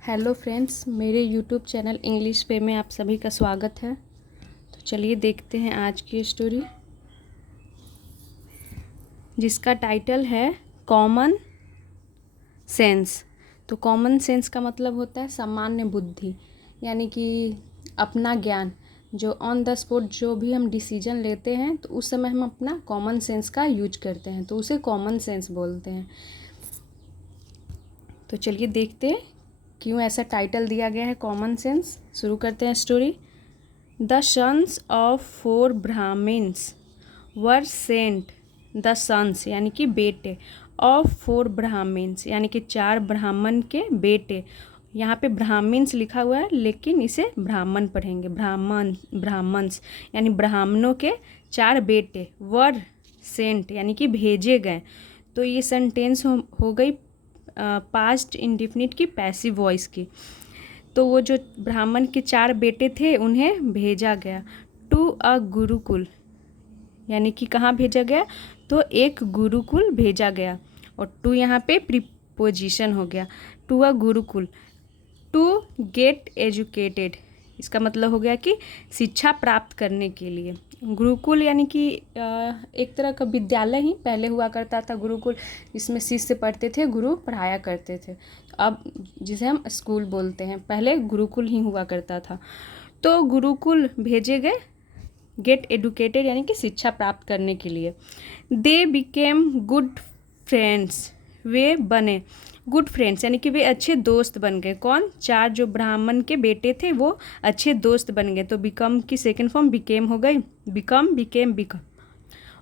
Hello friends, मेरे YouTube channel English पे में आप सभी का स्वागत है। तो चलिए देखते हैं आज की स्टोरी, जिसका टाइटल है कॉमन सेंस। तो कॉमन सेंस का मतलब होता है सामान्य बुद्धि, यानी कि अपना ज्ञान। जो ऑन द स्पॉट जो भी हम डिसीजन लेते हैं तो उस समय हम अपना कॉमन सेंस का यूज करते हैं, तो उसे कॉमन सेंस बोलते हैं। तो चलिए देखते हैं क्यों ऐसा टाइटल दिया गया है कॉमन सेंस। शुरू करते हैं story. The sons of 4 Brahmins were sent. The sons यानी कि बेटे, ऑफ 4 ब्राह्मण्स यानी कि 4 ब्राह्मण के बेटे। यहाँ पे ब्राह्मण्स लिखा हुआ है लेकिन इसे ब्राह्मण पढ़ेंगे। ब्राह्मण्स यानी ब्राह्मणों के 4 बेटे। वर सेंट यानी कि भेजे गए। तो ये सेंटेंस हो गई पास्ट इंडिफिनिट की पैसिव वॉइस की। तो वो जो ब्राह्मण के 4 बेटे थे उन्हें भेजा गया टू अ गुरुकुल, यानी कि कहाँ भेजा गया, तो एक गुरुकुल भेजा गया। और टू यहाँ पे प्रीपोजिशन हो गया, to a gurukul to get educated. इसका मतलब हो गया कि शिक्षा प्राप्त करने के लिए। गुरुकुल यानी कि एक तरह का विद्यालय ही पहले हुआ करता था गुरुकुल, जिसमें शिष्य पढ़ते थे, गुरु पढ़ाया करते थे। अब जिसे हम स्कूल बोलते हैं, पहले गुरुकुल ही हुआ करता था। तो गुरुकुल भेजे गए गेट एडुकेटेड यानी कि शिक्षा प्राप्त करने के लिए। दे बिकेम गुड फ्रेंड्स, वे बने गुड फ्रेंड्स यानी कि वे अच्छे दोस्त बन गए। कौन? 4 जो ब्राह्मण के बेटे थे वो अच्छे दोस्त बन गए। तो बिकम की सेकेंड फॉर्म बिकेम हो गई, बिकम, बिकेम, बिकम।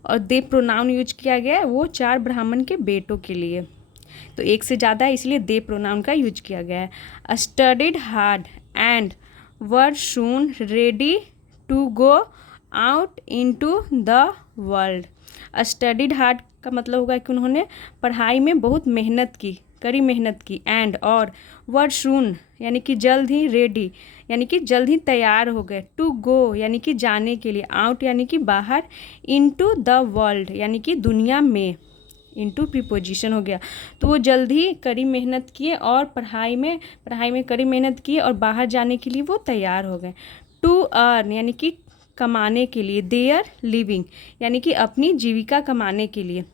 और दे प्रोनाउन यूज किया गया वो 4 ब्राह्मण के बेटों के लिए। तो एक से ज़्यादा है इसलिए दे प्रोनाउन का यूज किया गया है। Studied hard and were soon ready to go out into the world. Studied hard का मतलब होगा कि उन्होंने पढ़ाई में बहुत मेहनत की, कड़ी मेहनत की। एंड और वर सून यानी कि जल्द ही, रेडी यानी कि जल्द ही तैयार हो गए। टू गो यानी कि जाने के लिए, आउट यानी कि बाहर, इनटू द वर्ल्ड यानी कि दुनिया में, इनटू प्रीपोजिशन हो गया। तो वो जल्द ही कड़ी मेहनत किए और पढ़ाई में कड़ी मेहनत किए और बाहर जाने के लिए वो तैयार हो गए। टू अर्न यानी कि कमाने के लिए, देयर लिविंग यानी कि अपनी जीविका कमाने के लिए।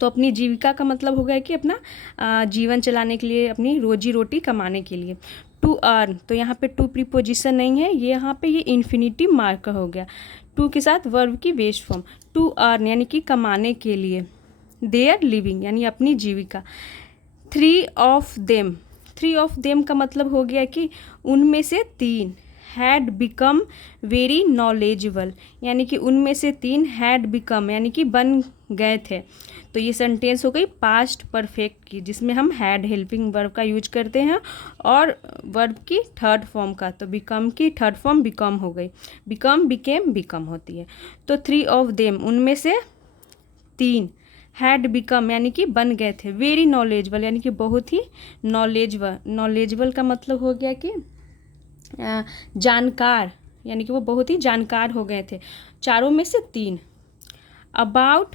तो अपनी जीविका का मतलब हो गया कि अपना जीवन चलाने के लिए, अपनी रोजी रोटी कमाने के लिए। टू अर्न, तो यहाँ पे टू प्रीपोजिशन नहीं है, ये यहाँ पे ये इन्फिनिटिव मार्कर हो गया। टू के साथ वर्ब की बेस्ट फॉर्म। टू अर्न यानी कि कमाने के लिए, देयर लिविंग यानी अपनी जीविका। 3 ऑफ देम का मतलब हो गया कि उनमें से 3 हैड बिकम वेरी नॉलेजेबल, यानी कि उनमें से 3 हैड बिकम यानी कि बन गए थे। तो ये सेंटेंस हो गई पास्ट परफेक्ट की, जिसमें हम हैड हेल्पिंग वर्ब का यूज करते हैं और वर्ब की थर्ड फॉर्म का। तो बिकम की थर्ड फॉर्म बिकम हो गई, बिकम, बिकेम, बिकम होती है। तो 3 ऑफ देम उनमें से 3 हैड बिकम यानी कि बन गए थे। वेरी नॉलेजेबल यानी कि बहुत ही नॉलेजेबल का मतलब हो गया कि जानकार, यानी कि वो बहुत ही जानकार हो गए थे, चारों में से 3। अबाउट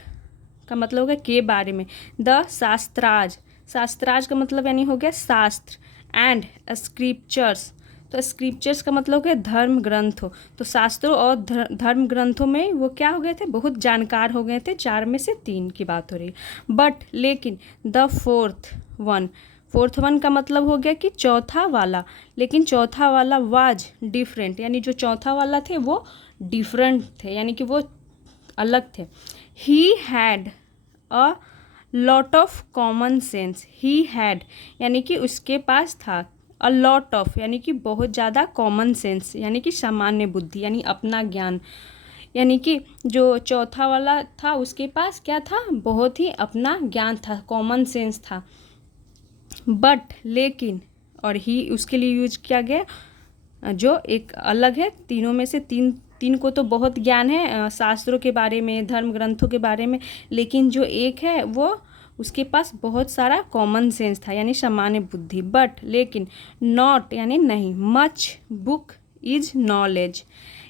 का मतलब हो गया के बारे में। द शास्त्राज का मतलब यानी हो गया शास्त्र। एंड स्क्रिप्चर्स, तो स्क्रिप्चर्स का मतलब हो गया धर्म ग्रंथों। तो शास्त्रों और धर्म ग्रंथों में वो क्या हो गए थे, बहुत जानकार हो गए थे। 4 में से 3 की बात हो रही है। बट लेकिन द फोर्थ वन का मतलब हो गया कि चौथा वाला, लेकिन चौथा वाला वाज डिफरेंट, यानी जो चौथा वाला थे वो डिफरेंट थे, यानी कि वो अलग थे। He had a lot of common sense, he had यानी कि उसके पास था, अ लॉट ऑफ यानी कि बहुत ज़्यादा, कॉमन सेंस यानी कि सामान्य बुद्धि यानी अपना ज्ञान। यानी कि जो चौथा वाला था उसके पास क्या था, बहुत ही अपना ज्ञान था, कॉमन सेंस था। बट लेकिन, और ही उसके लिए यूज किया गया जो एक अलग है। तीनों में से तीन को तो बहुत ज्ञान है शास्त्रों के बारे में, धर्म ग्रंथों के बारे में, लेकिन जो एक है वो उसके पास बहुत सारा कॉमन सेंस था यानी सामान्य बुद्धि। बट लेकिन, नॉट यानी नहीं, मच बुक इज नॉलेज,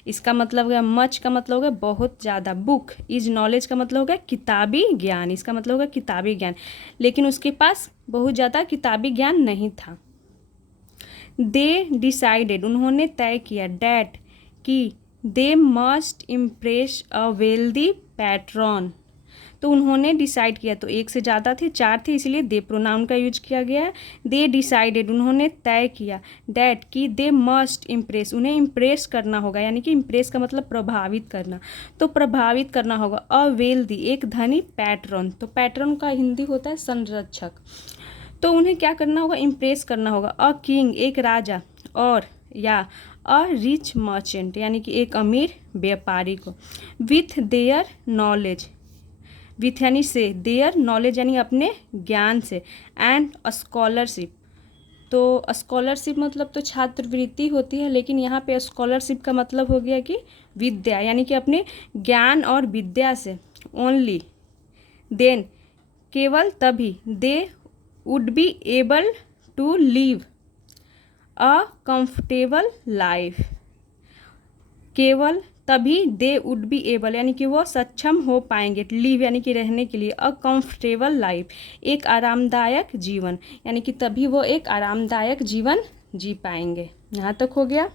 इसका मतलब हो गया मच का मतलब हो गया बहुत ज़्यादा, बुक इज नॉलेज का मतलब हो गया किताबी ज्ञान, इसका मतलब हो गया किताबी ज्ञान, लेकिन उसके पास बहुत ज़्यादा किताबी ज्ञान नहीं था। दे डिसाइडेड, उन्होंने तय किया, डैट कि they must impress a wealthy patron, तो उन्होंने डिसाइड किया, तो एक से ज़्यादा थे, 4 थे, इसलिए दे प्रोनाउन का यूज किया गया है। दे डिसाइडेड, उन्होंने तय किया, डैट कि दे मस्ट इम्प्रेस, उन्हें इम्प्रेस करना होगा, यानी कि इम्प्रेस का मतलब प्रभावित करना, तो प्रभावित करना होगा अ वेल्दी, एक धनी पैट्रन, तो पैट्रन का हिंदी होता है संरक्षक, तो उन्हें क्या करना होगा, इम्प्रेस करना होगा अ किंग, एक राजा, और या अ रिच मर्चेंट, यानी कि एक अमीर व्यापारी को, विथ देयर नॉलेज, विथ यानी से, देयर नॉलेज यानी अपने ज्ञान से, एंड स्कॉलरशिप, तो स्कॉलरशिप मतलब तो छात्रवृत्ति होती है, लेकिन यहाँ पे स्कॉलरशिप का मतलब हो गया कि विद्या, यानी कि अपने ज्ञान और विद्या से, ओनली देन, केवल तभी, they would be able to live a comfortable life, केवल तभी दे वुड बी एबल, यानी कि वो सक्षम हो पाएंगे, लिव यानी कि रहने के लिए, अ कंफर्टेबल लाइफ, एक आरामदायक जीवन, यानी कि तभी वो एक आरामदायक जीवन जी पाएंगे। यहाँ तक हो गया।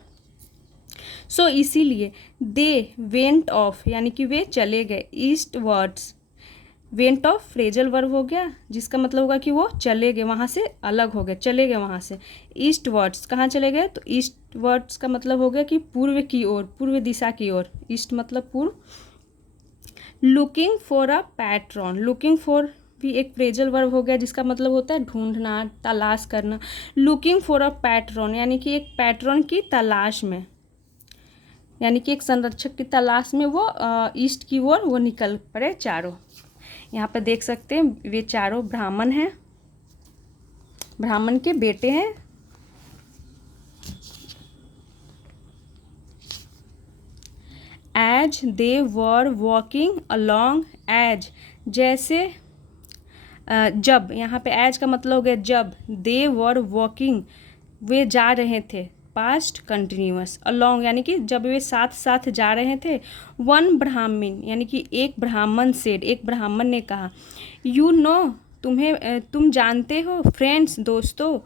सो इसीलिए दे वेंट ऑफ, यानी कि वे चले गए, east words, went of phrasal verb हो गया, जिसका मतलब होगा कि वो चले गए, वहाँ से अलग हो गए, चले गए वहाँ से। ईस्ट वर्ड्स, कहाँ चले गए, तो ईस्ट वर्ड्स का मतलब हो गया कि पूर्व की ओर, पूर्व दिशा की ओर, ईस्ट मतलब पूर्व। Looking for a patron, looking for भी एक फ्रेजल वर्ब हो गया, जिसका मतलब होता है ढूंढना, तलाश करना। लुकिंग फॉर अ पैट्रॉन, यानी कि एक पैट्रॉन की तलाश में, यानी कि एक संरक्षक की तलाश में वो ईस्ट की ओर वो निकल पड़े चारों। यहाँ पर देख सकते हैं वे चारों ब्राह्मण हैं, ब्राह्मण के बेटे हैं। As they were walking along, as जैसे, जब, यहाँ पे एज का मतलब हो गया जब, दे वर वॉकिंग वे जा रहे थे, पास्ट कंटिन्यूअस, अलॉन्ग यानी कि जब वे साथ साथ जा रहे थे। वन ब्राह्मण यानी कि एक ब्राह्मण सेड, एक ब्राह्मण ने कहा, यू नो तुम जानते हो, फ्रेंड्स दोस्तों,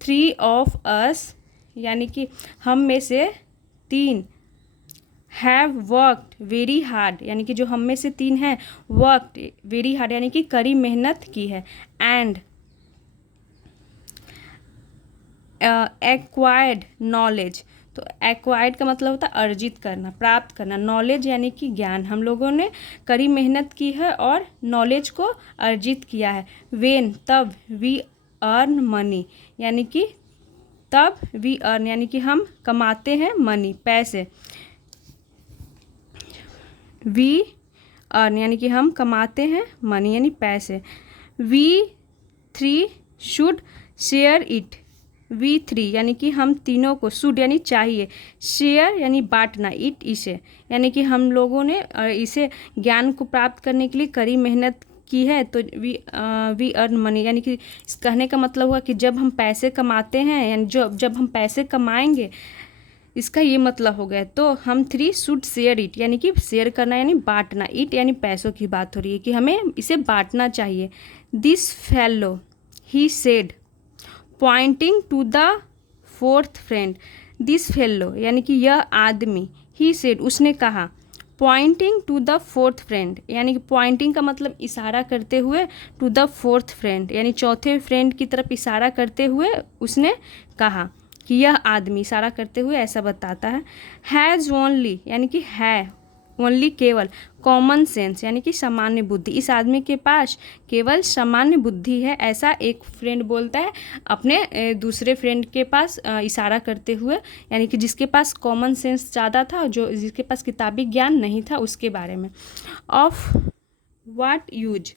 3 ऑफ अस यानी कि हम में से 3, हैव वर्कड वेरी हार्ड यानी कि जो हम में से 3 हैं, वर्कड वेरी हार्ड यानी कि कड़ी मेहनत की है, एंड एक्वायर्ड नॉलेज, तो एक्वायर्ड का मतलब होता है अर्जित करना, प्राप्त करना, नॉलेज यानी कि ज्ञान, हम लोगों ने कड़ी मेहनत की है और नॉलेज को अर्जित किया है। वेन तब, वी अर्न मनी यानी कि तब, वी अर्न यानी कि हम कमाते हैं, मनी पैसे, वी अर्न यानी कि हम कमाते हैं, मनी यानी पैसे। We 3 should share it, we 3 यानी कि हम तीनों को, शुड यानी चाहिए, शेयर यानी बांटना, इट इसे यानी कि हम लोगों ने इसे ज्ञान को प्राप्त करने के लिए कड़ी मेहनत की है, तो वी अर्न मनी यानी कि इस कहने का मतलब हुआ कि जब हम पैसे कमाते हैं, यानी जब हम पैसे कमाएंगे, इसका ये मतलब हो गया, तो हम 3 शुड शेयर इट यानी कि शेयर करना यानी बांटना, इट यानी पैसों की बात हो रही है कि हमें इसे बांटना चाहिए। This fellow he said pointing to the 4th friend, this fellow यानी कि यह आदमी, ही सेड उसने कहा, Poynting to the 4th friend यानी कि पॉइंटिंग का मतलब इशारा करते हुए, टू द 4th फ्रेंड यानी चौथे फ्रेंड की तरफ इशारा करते हुए उसने कहा कि यह आदमी, इशारा करते हुए ऐसा बताता है। हैज़ ओनली यानी कि है, ओनली केवल, कॉमन सेंस यानी कि सामान्य बुद्धि, इस आदमी के पास केवल सामान्य बुद्धि है, ऐसा एक फ्रेंड बोलता है अपने दूसरे फ्रेंड के पास इशारा करते हुए, यानी कि जिसके पास कॉमन सेंस ज़्यादा था, जो जिसके पास किताबी ज्ञान नहीं था, उसके बारे में। Of what use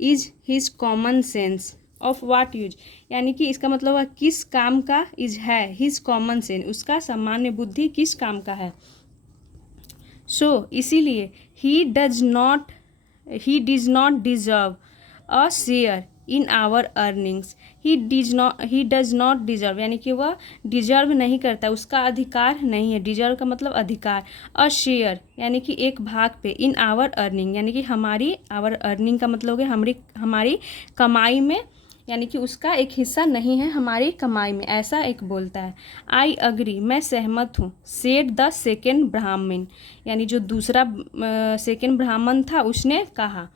is his common sense, of what use यानी कि इसका मतलब हुआ किस काम का, इज है, हिज कॉमन सेंस उसका सामान्य बुद्धि किस काम का है। सो इसीलिए he does not deserve a share in our earnings, he does not deserve यानी कि वह डिजर्व नहीं करता, उसका अधिकार नहीं है, डिजर्व का मतलब अधिकार, अ शेयर यानी कि एक भाग पे, इन आवर अर्निंग यानी कि हमारी, आवर अर्निंग का मतलब हो गया हमारी कमाई में, यानी कि उसका एक हिस्सा नहीं है हमारी कमाई में, ऐसा एक बोलता है। आई अग्री, मैं सहमत हूँ। सेड द सेकेंड ब्राह्मण, यानी जो दूसरा सेकेंड ब्राह्मण था उसने कहा।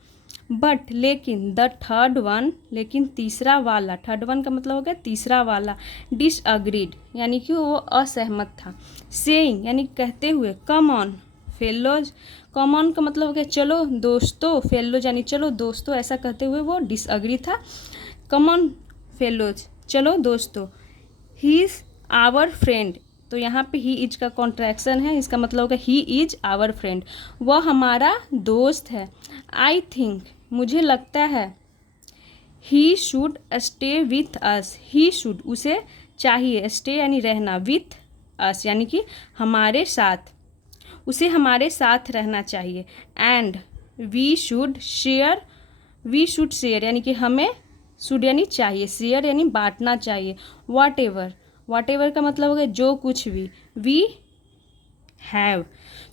बट लेकिन द थर्ड वन, लेकिन तीसरा वाला, थर्ड वन का मतलब हो गया तीसरा वाला, डिसअग्रीड यानी कि वो असहमत था। सेइंग यानी कहते हुए, come on fellows, come on का मतलब हो गया चलो दोस्तों, फेलोज यानी चलो दोस्तों, ऐसा कहते हुए वो डिसअग्री था। कम ऑन फेलोज, चलो दोस्तों। ही इज़ आवर फ्रेंड, तो यहाँ पे ही इज का कॉन्ट्रैक्शन है, इसका मतलब होगा ही इज आवर फ्रेंड, वह हमारा दोस्त है। आई थिंक, मुझे लगता है। He should stay with us, he should उसे चाहिए, स्टे यानी रहना, विथ अस यानी कि हमारे साथ, उसे हमारे साथ रहना चाहिए। And we should share, we should share यानी कि हमें, शुड यानी चाहिए, शेयर यानी बांटना चाहिए। वाट एवर, वाट एवर का मतलब हो गया जो कुछ भी। वी हैव,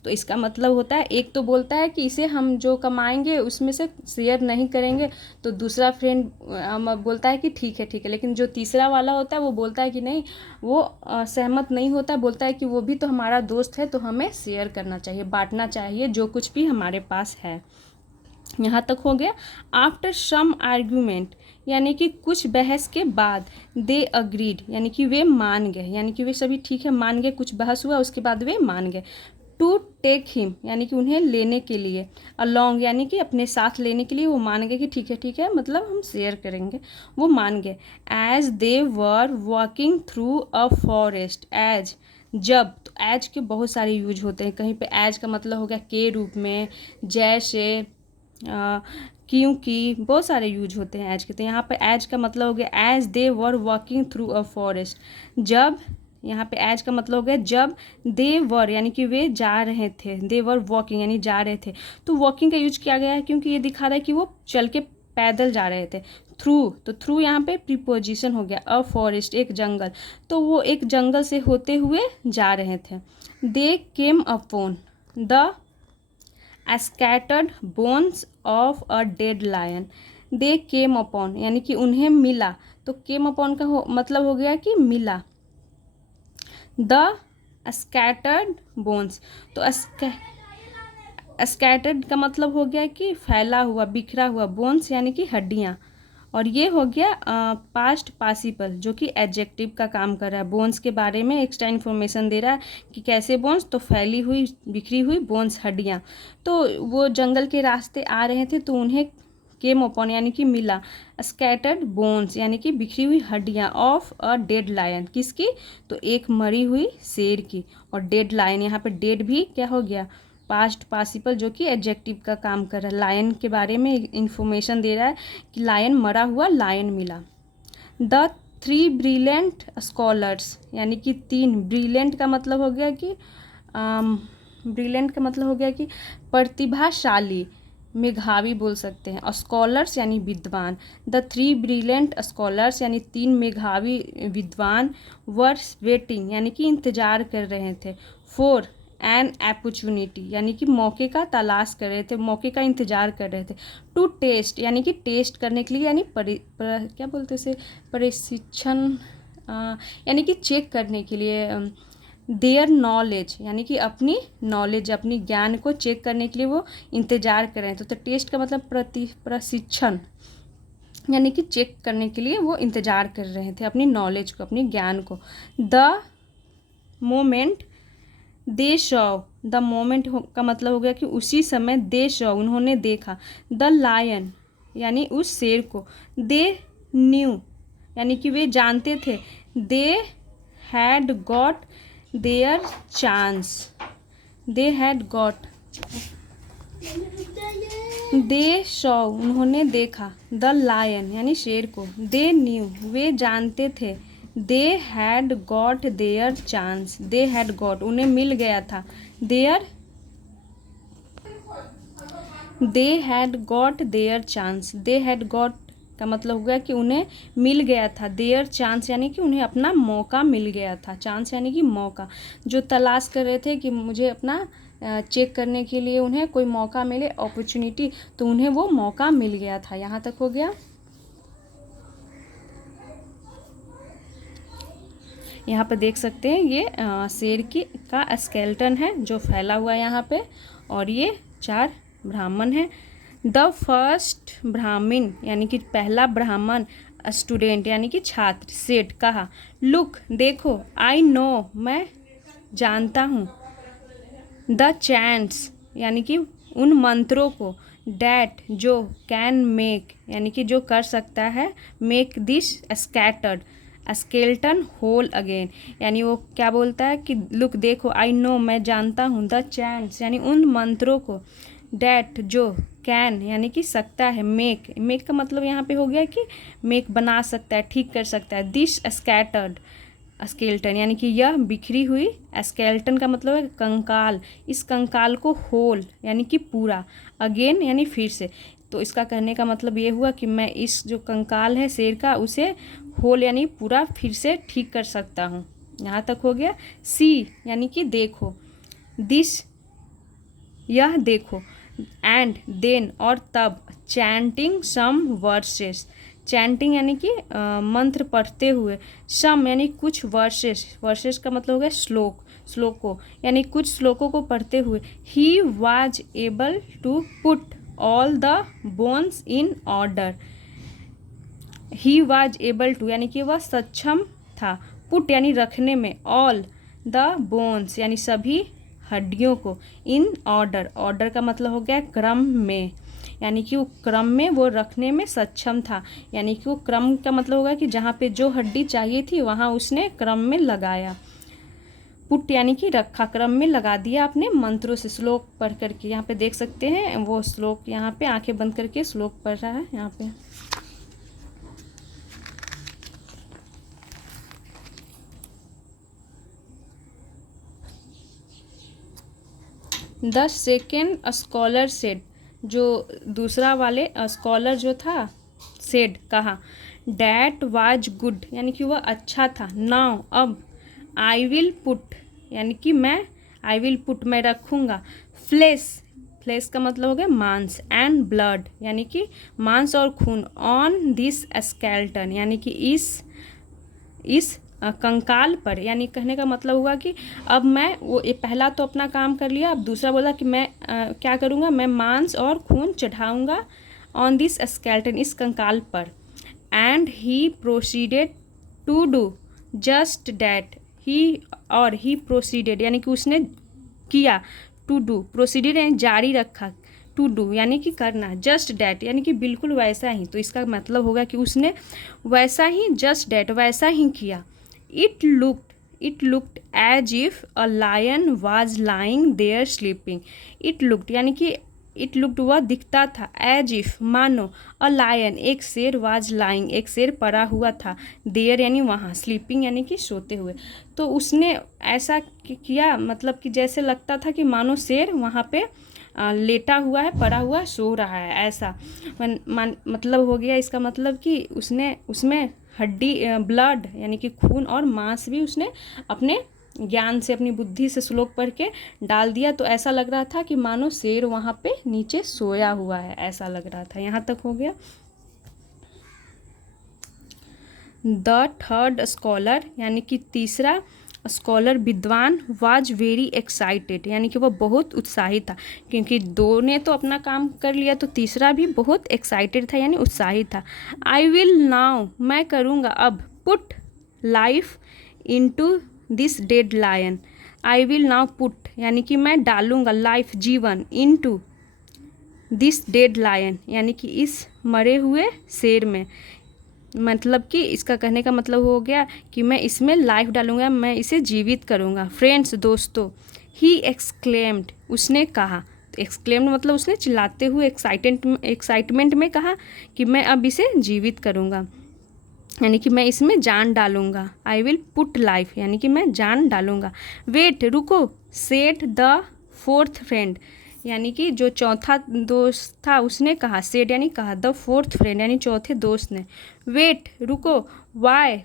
तो इसका मतलब होता है, एक तो बोलता है कि इसे हम जो कमाएंगे उसमें से शेयर नहीं करेंगे, तो दूसरा फ्रेंड बोलता है कि ठीक है ठीक है, लेकिन जो तीसरा वाला होता है वो बोलता है कि नहीं, वो सहमत नहीं होता, बोलता है कि वो भी तो हमारा दोस्त है, तो हमें शेयर करना चाहिए, बांटना चाहिए जो कुछ भी हमारे पास है। यहाँ तक हो गया। आफ्टर सम आर्ग्यूमेंट यानी कि कुछ बहस के बाद, दे अग्रीड यानी कि वे मान गए, यानी कि वे सभी ठीक है मान गए, कुछ बहस हुआ उसके बाद वे मान गए। टू टेक हिम यानी कि उन्हें लेने के लिए, अलॉन्ग यानी कि अपने साथ लेने के लिए वो मान गए कि ठीक है मतलब हम शेयर करेंगे, वो मान गए। As they were walking through a forest, as जब, तो एज के बहुत सारे यूज होते हैं, कहीं पे एज का मतलब हो गया के रूप में, जैसे, क्योंकि बहुत सारे यूज होते हैं एज के, तो यहाँ पे एज का मतलब हो गया as they were walking through a forest, जब, यहाँ पे एज का मतलब हो गया जब, दे वर यानी कि वे जा रहे थे, दे वर वॉकिंग यानी जा रहे थे, तो वॉकिंग का यूज किया गया है क्योंकि ये दिखा रहा है कि वो चल के पैदल जा रहे थे। थ्रू, तो थ्रू यहाँ पे प्रीपोजिशन हो गया। अ फॉरेस्ट एक जंगल, तो वो एक जंगल से होते हुए जा रहे थे। They came upon the scattered bones of a dead lion, they came upon यानी कि उन्हें मिला, तो केम अपॉन का मतलब हो गया कि मिला। द स्कैटर्ड बोन्स, तो स्कैटर्ड का मतलब हो गया कि फैला हुआ, बिखरा हुआ, बोन्स यानी कि हड्डियाँ, और ये हो गया पास्ट पार्टिसिपल जो कि एडजेक्टिव का काम कर रहा है, बोन्स के बारे में एक्स्ट्रा इन्फॉर्मेशन दे रहा है कि कैसे बोन्स, तो फैली हुई बिखरी हुई बोन्स हड्डियाँ, तो वो जंगल के रास्ते आ रहे थे तो उन्हें केम अपॉन यानी कि मिला, स्कैटर्ड बोन्स यानी कि बिखरी हुई हड्डियाँ, ऑफ अ डेड लायन किसकी, तो एक मरी हुई शेर की, और डेड लायन यहाँ पे डेड भी क्या हो गया, पास्ट पार्टिसिपल जो कि एडजेक्टिव का काम कर रहा है, लायन के बारे में इंफॉर्मेशन दे रहा है कि लायन मरा हुआ लायन मिला। द थ्री ब्रिलियंट स्कॉलर्स यानी कि तीन, ब्रिलियंट का मतलब हो गया कि ब्रिलियंट का मतलब हो गया कि प्रतिभाशाली, मेधावी बोल सकते हैं, और स्कॉलर्स यानी विद्वान। द थ्री ब्रिलियंट स्कॉलर्स यानी तीन मेधावी विद्वान, वर्स वेटिंग यानी कि इंतजार कर रहे थे, फॉर एन अपॉर्चुनिटी यानी कि मौके का तलाश कर रहे थे, मौके का इंतजार कर रहे थे। टू टेस्ट यानी कि टेस्ट करने के लिए, यानी क्या बोलते से प्रशिक्षण, यानी कि चेक करने के लिए। देयर नॉलेज यानी कि अपनी नॉलेज, अपनी ज्ञान को चेक करने के लिए वो इंतजार कर रहे थे, तो टेस्ट का मतलब प्रशिक्षण यानी कि चेक करने के लिए वो इंतजार कर रहे थे अपनी नॉलेज को, अपनी ज्ञान को। The moment they Shaw, the moment का मतलब हो गया कि उसी समय, दे शॉ उन्होंने देखा, द लायन यानी उस शेर को, दे न्यू यानी कि वे जानते थे, they had got their chance, they had got, they saw उन्होंने देखा, द लायन यानी शेर को, दे न्यू वे जानते थे, they had got their chance, they had got उन्हें मिल गया था, their, they had got their chance, they had got का मतलब हो गया कि उन्हें मिल गया था, देयर चांस यानी कि उन्हें अपना मौका मिल गया था, चांस यानी कि मौका, जो तलाश कर रहे थे कि मुझे अपना चेक करने के लिए उन्हें कोई मौका मिले, अपॉर्चुनिटी, तो उन्हें वो मौका मिल गया था। यहाँ तक हो गया। यहाँ पे देख सकते हैं ये शेर की का स्केलेटन है जो फैला हुआ है यहाँ पे, और ये 4 ब्राह्मण हैं। द फर्स्ट ब्राह्मण यानी कि पहला ब्राह्मण स्टूडेंट यानी कि छात्र सेड कहा, लुक देखो, आई नो मैं जानता हूँ, द चैंट्स यानी कि उन मंत्रों को, डैट जो, कैन मेक यानी कि जो कर सकता है, make this scattered skeleton whole again, यानी वो क्या बोलता है कि लुक देखो, आई नो मैं जानता हूँ, द चैंट्स यानी उन मंत्रों को, डैट जो, कैन यानी कि सकता है, मेक का मतलब यहाँ पे हो गया कि मेक बना सकता है, ठीक कर सकता है, दिस स्कैटर्ड स्केल्टन यानी कि यह बिखरी हुई, स्केल्टन का मतलब है कंकाल, इस कंकाल को होल यानी कि पूरा, अगेन यानी फिर से। तो इसका कहने का मतलब ये हुआ कि मैं इस जो कंकाल है शेर का उसे होल यानी पूरा फिर से ठीक कर सकता हूँ। यहाँ तक हो गया। सी यानी कि देखो, दिस यह देखो, एंड देन और तब, चैंटिंग सम वर्सेस, चैंटिंग यानी कि मंत्र पढ़ते हुए, सम यानी कुछ, वर्सेस का मतलब हो गया श्लोकों यानी कुछ श्लोकों को पढ़ते हुए, he was able to put all the bones in order, he was able to यानी कि वह सक्षम था, पुट यानी रखने में, ऑल द बोन्स यानी सभी हड्डियों को, इन ऑर्डर का मतलब हो गया क्रम में, यानी कि वो क्रम में वो रखने में सक्षम था, यानी कि वो क्रम का मतलब होगा कि जहाँ पे जो हड्डी चाहिए थी वहाँ उसने क्रम में लगाया, पुट यानी कि रखा, क्रम में लगा दिया अपने मंत्रों से, श्लोक पढ़ करके। यहाँ पे देख सकते हैं वो श्लोक, यहाँ पे आंखें बंद करके श्लोक पढ़ रहा है। यहाँ पे द सेकेंड स्कॉलर सेड, जो दूसरा वाले स्कॉलर जो था सेड कहा, डैट वाज गुड यानी कि वह अच्छा था, नाउ अब, आई विल पुट यानी कि मैं रखूँगा, फ्लेश का मतलब हो गया मांस, एंड ब्लड यानी कि मांस और खून, ऑन दिस स्केल्टन यानी कि इस कंकाल पर, यानी कहने का मतलब हुआ कि अब मैं वो ये पहला तो अपना काम कर लिया, अब दूसरा बोला कि मैं क्या करूँगा, मैं मांस और खून चढ़ाऊँगा ऑन दिस स्केल्टन इस कंकाल पर, and he proceeded to do just that, he proceeded यानी कि उसने किया, टू डू प्रोसीडेड यानी जारी रखा, टू डू यानी कि करना, जस्ट डैट यानी कि बिल्कुल वैसा ही, तो इसका मतलब होगा कि उसने वैसा ही, जस्ट डैट वैसा ही किया। It looked as if a lion was lying there sleeping, it looked वह दिखता था, एज इफ मानो, अ लायन एक शेर, वाज लाइंग एक शेर पड़ा हुआ था, देयर यानी वहाँ, स्लीपिंग यानी कि सोते हुए। तो उसने ऐसा किया मतलब कि जैसे लगता था कि मानो शेर वहाँ पे लेटा हुआ है, पड़ा हुआ सो रहा है, ऐसा मतलब हो गया। इसका मतलब कि उसने उसमें हड्डी, ब्लड यानी कि खून और मांस भी उसने अपने ज्ञान से, अपनी बुद्धि से श्लोक पढ़ के डाल दिया, तो ऐसा लग रहा था कि मानो शेर वहाँ पे नीचे सोया हुआ है, ऐसा लग रहा था। यहाँ तक हो गया। द थर्ड स्कॉलर यानी कि तीसरा स्कॉलर विद्वान वाज वेरी एक्साइटेड यानी कि वह बहुत उत्साहित था, क्योंकि दो ने तो अपना काम कर लिया तो तीसरा भी बहुत एक्साइटेड था यानी उत्साहित था। आई विल नाउ मैं करूँगा अब, put life into this dead lion, I will now put यानी कि मैं डालूँगा लाइफ जीवन, इनटू दिस डेड लायन यानी कि इस मरे हुए शेर में, मतलब कि इसका कहने का मतलब हो गया कि मैं इसमें लाइफ डालूंगा, मैं इसे जीवित करूंगा। फ्रेंड्स दोस्तों, ही एक्सक्लेम्ड उसने कहा, तो एक्सक्लेम्ड मतलब उसने चिल्लाते हुए एक्साइटमेंट में कहा कि मैं अब इसे जीवित करूंगा, यानी कि मैं इसमें जान डालूंगा। आई विल पुट लाइफ यानी कि मैं जान डालूंगा। वेट रुको, सेड द फोर्थ फ्रेंड यानी कि जो चौथा दोस्त था उसने कहा, सेड यानी कहा, द फोर्थ फ्रेंड यानी चौथे दोस्त ने। वेट रुको, वाई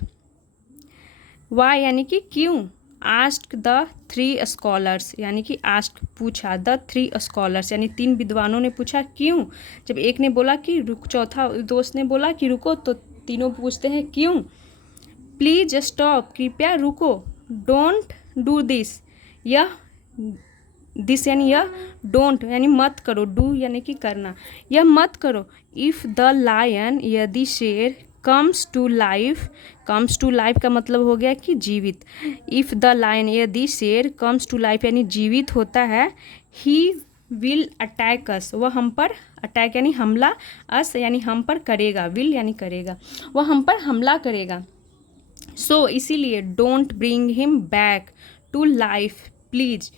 यानी कि क्यों, आस्क्ड द थ्री स्कॉलर्स यानी कि आस्क्ड पूछा, द थ्री स्कॉलर्स यानी 3 विद्वानों ने पूछा क्यों। जब एक ने बोला कि रुक, चौथा दोस्त ने बोला कि रुको, तो तीनों पूछते हैं क्यों। प्लीज स्टॉप, कृपया रुको, डोंट डू दिस, यह दिस यानी यह, डोंट यानी मत करो, डू यानी कि करना, यह मत करो। इफ़ द लायन, यदि शेर, comes to life, comes to life का मतलब हो गया कि जीवित। इफ़ द लायन, यदि शेर, कम्स टू लाइफ यानी जीवित होता है, ही विल अटैक अस, वह हम पर, अटैक यानी हमला, अस यानी हम पर करेगा, विल यानी करेगा, वह हम पर हमला करेगा। सो इसीलिए don't bring him back to life please,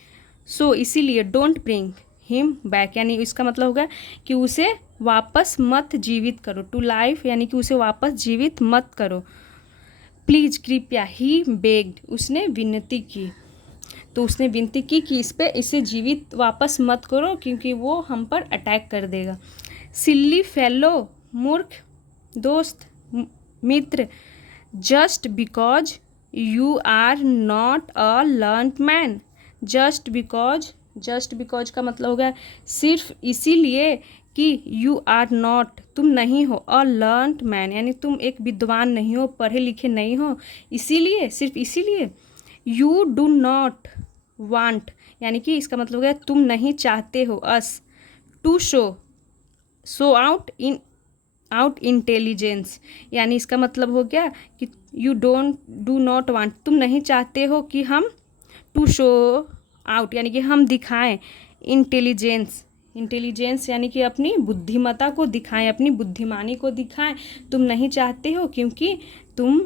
so इसीलिए डोंट ब्रिंग हिम बैक यानी इसका मतलब होगा कि उसे वापस मत जीवित करो, टू लाइफ यानी कि उसे वापस जीवित मत करो, प्लीज कृपया, ही बेग्ड उसने विनती की, तो उसने विनती की कि इसे जीवित वापस मत करो क्योंकि वो हम पर अटैक कर देगा। सिल्ली फेलो, मूर्ख, दोस्त, मित्र, just because you are not a learned man, just because का मतलब हो गया सिर्फ इसीलिए कि यू आर नॉट तुम नहीं हो, अ लर्नड मैन यानी तुम एक विद्वान नहीं हो, पढ़े लिखे नहीं हो, इसीलिए, सिर्फ इसीलिए। यू डू नॉट वांट यानी कि इसका मतलब है तुम नहीं चाहते हो, us to show out intelligence यानी इसका मतलब हो गया कि यू डू नॉट वांट तुम नहीं चाहते हो कि हम, टू शो आउट यानी कि हम दिखाएं, इंटेलिजेंस यानी कि अपनी बुद्धिमत्ता को दिखाएं, अपनी बुद्धिमानी को दिखाएं, तुम नहीं चाहते हो क्योंकि तुम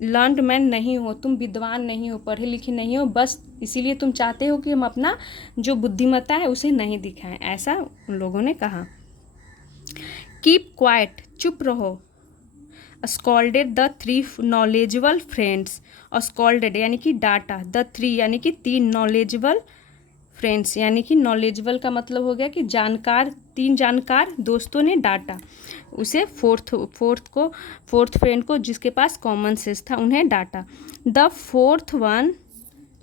लर्नड मैन नहीं हो, तुम विद्वान नहीं हो, पढ़े लिखे नहीं हो, बस इसीलिए तुम चाहते हो कि हम अपना जो बुद्धिमत्ता है उसे नहीं दिखाएं, ऐसा उन लोगों ने कहा। कीप क्वाइट, चुप रहो। Scolded the three knowledgeable friends, scolded यानी कि डांटा, द थ्री यानी कि तीन, नॉलेजेबल फ्रेंड्स यानी कि नॉलेजेबल का मतलब हो गया कि जानकार, तीन जानकार दोस्तों ने डांटा उसे, फोर्थ फ्रेंड को जिसके पास कॉमन सेंस था उन्हें डांटा। द फोर्थ वन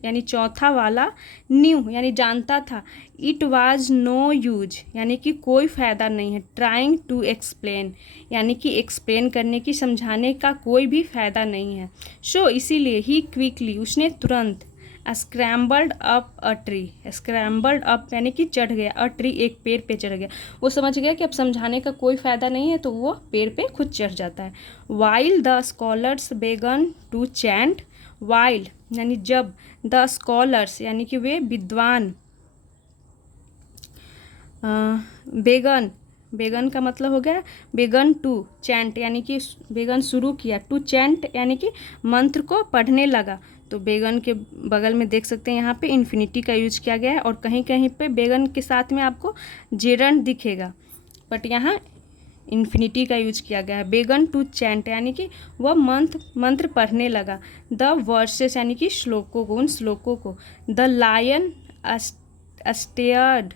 यानी चौथा वाला, न्यू यानी जानता था, इट वाज नो यूज यानी कि कोई फ़ायदा नहीं है, ट्राइंग टू एक्सप्लेन यानी कि एक्सप्लेन करने की, समझाने का कोई भी फ़ायदा नहीं है। सो इसीलिए ही क्विकली उसने तुरंत, scrambled up a tree, scrambled up यानी कि चढ़ गया, अ ट्री एक पेड़ पे चढ़ गया, वो समझ गया कि अब समझाने का कोई फ़ायदा नहीं है तो वो पेड़ पे खुद चढ़ जाता है। वाइल द स्कॉलर्स बेगन टू चैंट, वाइल यानी जब, द स्कॉलर्स यानी कि वे विद्वान, बेगन का मतलब हो गया बेगन टू चैंट यानी कि बेगन शुरू किया, टू चैंट यानी कि मंत्र को पढ़ने लगा, तो बेगन के बगल में देख सकते हैं यहाँ पे इन्फिनिटी का यूज किया गया है और कहीं कहीं पे बेगन के साथ में आपको जेरंड दिखेगा, बट यहाँ इन्फिनिटी का यूज किया गया है। बेगन टू चैंट यानी कि वह मंत्र पढ़ने लगा, द वर्सेस यानी कि श्लोकों को, उन श्लोकों को। The lion stared,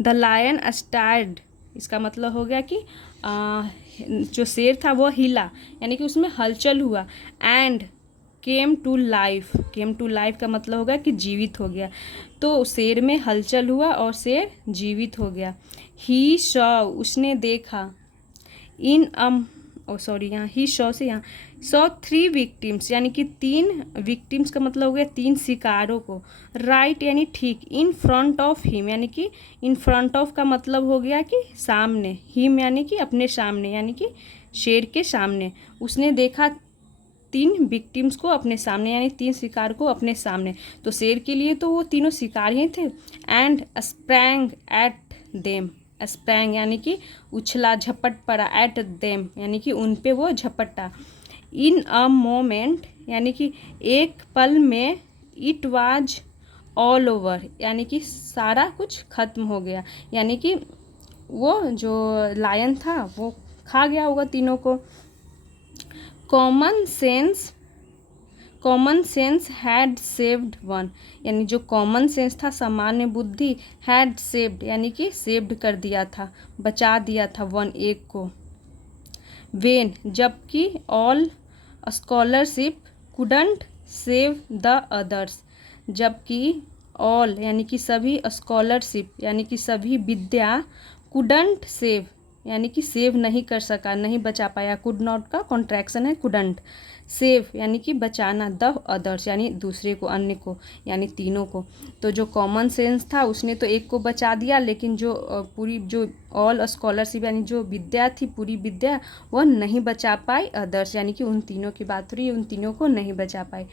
the lion stared इसका मतलब हो गया कि जो शेर था वो हिला यानी कि उसमें हलचल हुआ, एंड केम टू लाइफ का मतलब होगा कि जीवित हो गया, तो शेर में हलचल हुआ और शेर जीवित हो गया। ही सॉ उसने देखा, इन यहाँ ही सॉ से यहाँ सॉ थ्री विक्टिम्स यानी कि तीन विक्टिम्स का मतलब हो गया तीन शिकारों को, राइट यानी ठीक, इन फ्रंट ऑफ हिम यानी कि इन फ्रंट ऑफ का मतलब हो गया कि सामने, हिम यानी कि अपने सामने यानी कि शेर के सामने, उसने देखा तीन विक्टिम्स को अपने सामने यानी तीन शिकार को अपने सामने, तो शेर के लिए तो वो तीनों शिकार ही थे। And sprang at them, sprang यानी कि उछला, झपट पड़ा, एट देम यानी कि उन पे वो झपटा। इन अ मोमेंट यानी कि एक पल में, इट वाज ऑल ओवर यानी कि सारा कुछ खत्म हो गया, यानी कि वो जो लायन था वो खा गया होगा तीनों को। Common sense had saved one यानी जो कॉमन सेंस था, सामान्य बुद्धि, हैड सेव्ड यानी कि सेव्ड कर दिया था, बचा दिया था, वन एक को। वेन जबकि all scholarship couldn't save the others, जबकि ऑल यानी कि सभी, स्कॉलरशिप यानी कि सभी विद्या, कुडंट सेव यानी कि सेव नहीं कर सका, नहीं बचा पाया, कुड नॉट का कॉन्ट्रैक्शन है कुडंट, सेव यानी कि बचाना, द अदर्स यानी दूसरे को, अन्य को, यानी तीनों को। तो जो कॉमन सेंस था उसने तो एक को बचा दिया, लेकिन जो पूरी जो ऑल स्कॉलरशिप यानी जो विद्या थी, पूरी विद्या, वह नहीं बचा पाई अदर्स, यानी कि उन तीनों की बात हो रही है, उन तीनों को नहीं बचा पाई।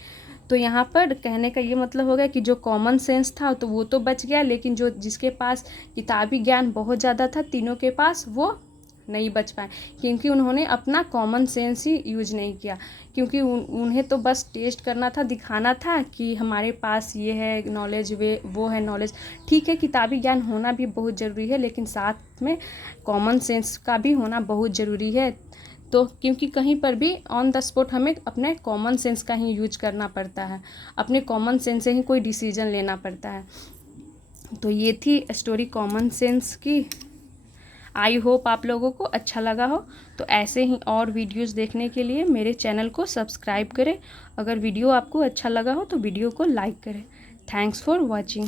तो यहाँ पर कहने का ये मतलब हो गया कि जो कॉमन सेंस था तो वो तो बच गया, लेकिन जो जिसके पास किताबी ज्ञान बहुत ज़्यादा था तीनों के पास, वो नहीं बच पाए, क्योंकि उन्होंने अपना कॉमन सेंस ही यूज नहीं किया। क्योंकि उन्हें तो बस टेस्ट करना था, दिखाना था कि हमारे पास ये है नॉलेज, वो है नॉलेज। ठीक है, किताबी ज्ञान होना भी बहुत ज़रूरी है, लेकिन साथ में कॉमन सेंस का भी होना बहुत ज़रूरी है। तो क्योंकि कहीं पर भी ऑन द स्पॉट हमें अपने कॉमन सेंस का ही यूज करना पड़ता है, अपने कॉमन सेंस से ही कोई डिसीजन लेना पड़ता है। तो ये थी स्टोरी कॉमन सेंस की। आई होप आप लोगों को अच्छा लगा हो। तो ऐसे ही और वीडियोस देखने के लिए मेरे चैनल को सब्सक्राइब करें। अगर वीडियो आपको अच्छा लगा हो तो वीडियो को लाइक करें। Thanks for watching.